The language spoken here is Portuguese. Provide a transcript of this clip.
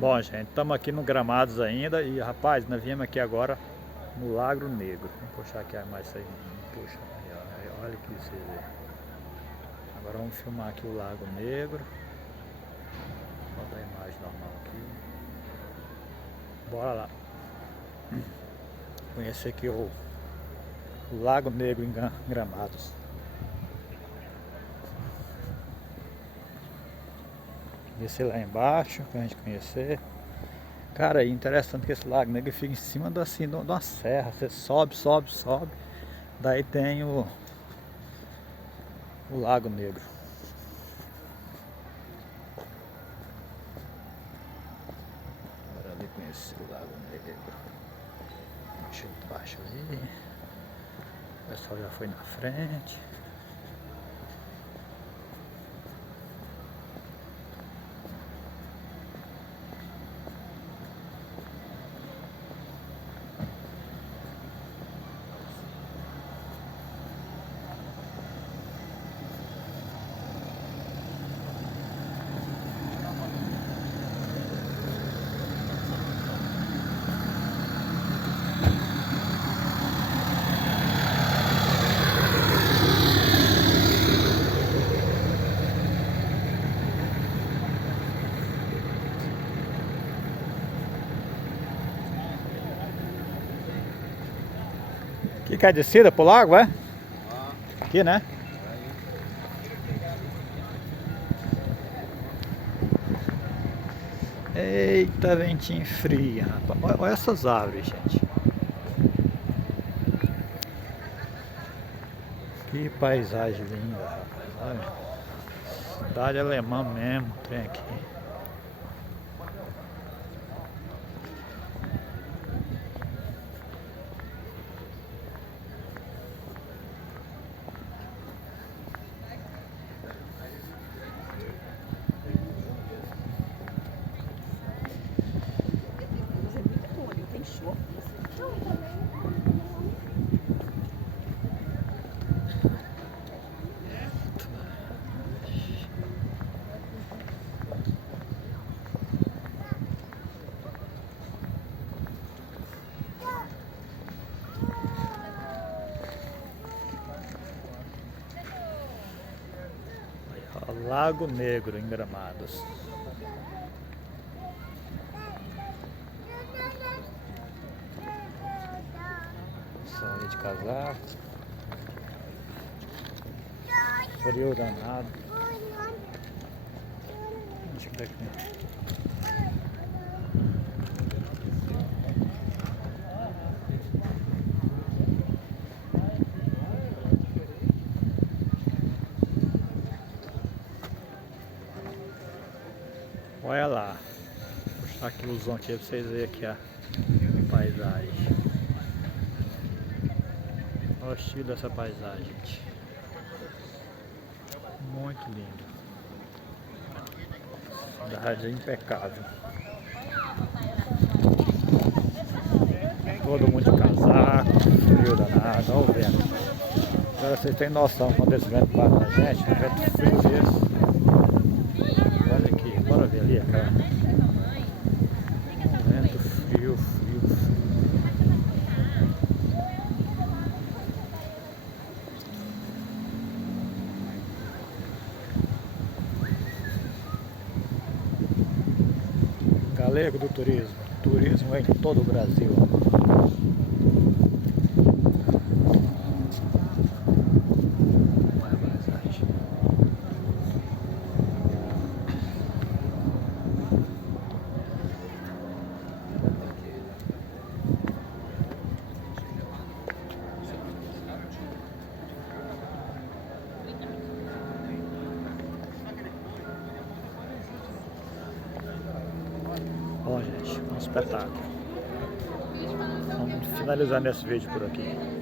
Bom, gente, estamos aqui no Gramados ainda e, rapaz, nós viemos aqui agora no Lago Negro. Vou puxar aqui mais isso aí. Puxa, aí, olha aqui você vê. Agora vamos filmar aqui o Lago Negro. Vou botar a imagem normal aqui. Bora lá. Conhecer aqui o Lago Negro em Gramados. Descer lá embaixo pra gente conhecer. Cara, é interessante que esse Lago Negro fica em cima de uma serra. Você sobe, sobe, sobe. Daí tem o Lago Negro. Bora ali conhecer o Lago Negro. Deixa embaixo ali. O pessoal já foi na frente. Aqui que é a descida pro lago, é? Aqui, né? Eita, ventinho frio, rapaz. Olha essas árvores, gente. Que paisagem linda, rapaz. Olha. Cidade alemã mesmo, tem aqui. Lago Negro em Gramados. Saí de casaco. Frio danado. Acho que daqui. Olha lá. Vou puxar aqui o zoom aqui pra vocês verem aqui a paisagem. Olha o estilo dessa paisagem, gente. Muito lindo. Cidade impecável. Todo mundo de casaco, frio danado, olha o vento. Agora vocês têm noção quando esse vento bate na gente, um vento frio desse. Olha aqui, bora ver ali aquela. Vento frio, frio, frio. Galego do turismo. Turismo em todo o Brasil. Bom, gente, um espetáculo. Vamos finalizando esse vídeo por aqui.